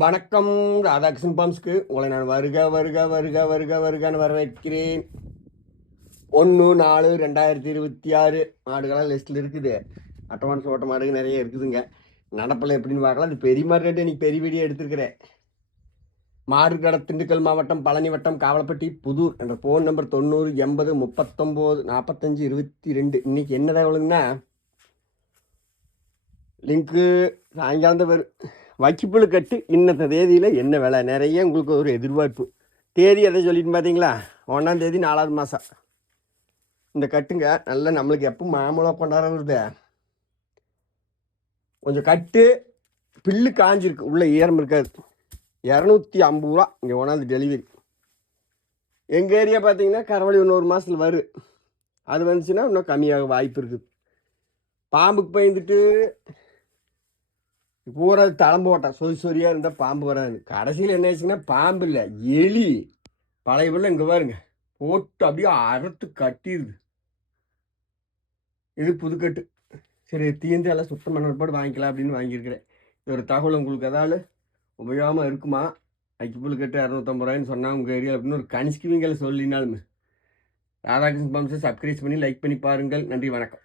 வணக்கம். ராதாகிருஷ்ணன் பம்ப்ஸ்க்கு உங்களை நான் வருக வருக வருக வருக வருகன்னு வரவேற்கிறேன். 1/4/2026 மாடுகளாம் லிஸ்ட்டில் இருக்குது. அட்டவான்ஸ் ஓட்ட மாடுகள் நிறைய இருக்குதுங்க. நடப்பில் எப்படின்னு பார்க்கலாம். அது பெரிய மாடு ரேட்டு இன்னைக்கு பெரிய வீடியோ எடுத்திருக்கிறேன். மாடுகடை திண்டுக்கல் மாவட்டம் பழனி வட்டம் காவலப்பட்டி புதூர் என்ற ஃபோன் நம்பர் 90 80 39 45 22. இன்னைக்கு என்ன தகவலுங்கன்னா, லிங்க்கு சாயங்காலம் தான் வரும். வக்கிப்புழு கட்டு இன்னத்த தேதியில் என்ன விலை, நிறைய உங்களுக்கு ஒரு எதிர்பார்ப்பு. தேதி எதை சொல்லிட்டு பார்த்தீங்களா, 1ஆம் தேதி 4வது மாதம். இந்த கட்டுங்க நல்லா நம்மளுக்கு எப்போ மாமூலாக கொண்டாட வருது. கொஞ்சம் கட்டு பில்லு காஞ்சிருக்கு, உள்ள ஈரம் இருக்காது. 250 ரூபா இங்கே ஒன்றாந்து டெலிவரி. எங்கள் ஏரியா பார்த்தீங்கன்னா கரவழி இன்னொரு மாதத்தில் வரும். அது வந்துச்சுன்னா இன்னும் கம்மியாக வாய்ப்பு இருக்குது. பாம்புக்கு பயந்துட்டு பூரா தளம்பு ஓட்டம் சொரியாக இருந்தால் பாம்பு வராது. கடைசியில் என்ன ஆச்சுன்னா பாம்பு இல்லை, எலி பழைய பிள்ளை இங்கே பாருங்க போட்டு அப்படியே அறுத்து கட்டிடுது. இது புதுக்கட்டு. சரி, தீர்ந்து எல்லாம் சுத்தம் பண்ண பாடு வாங்கிக்கலாம் அப்படின்னு வாங்கியிருக்கிறேன். இது ஒரு தகவல் உங்களுக்கு அதாவது உபயோகமாக இருக்குமா. ஐக்கிப்புல் கட்டு 250 ரூபாய்ன்னு சொன்னால் உங்கள் ஏரியா அப்படின்னு ஒரு கணிச்சுக்குவீங்கள சொல்லினாலுமே. ராதாகிருஷ்ணன் பம்ப்ஸை சப்ஸ்கிரைப் பண்ணி லைக் பண்ணி பாருங்கள். நன்றி, வணக்கம்.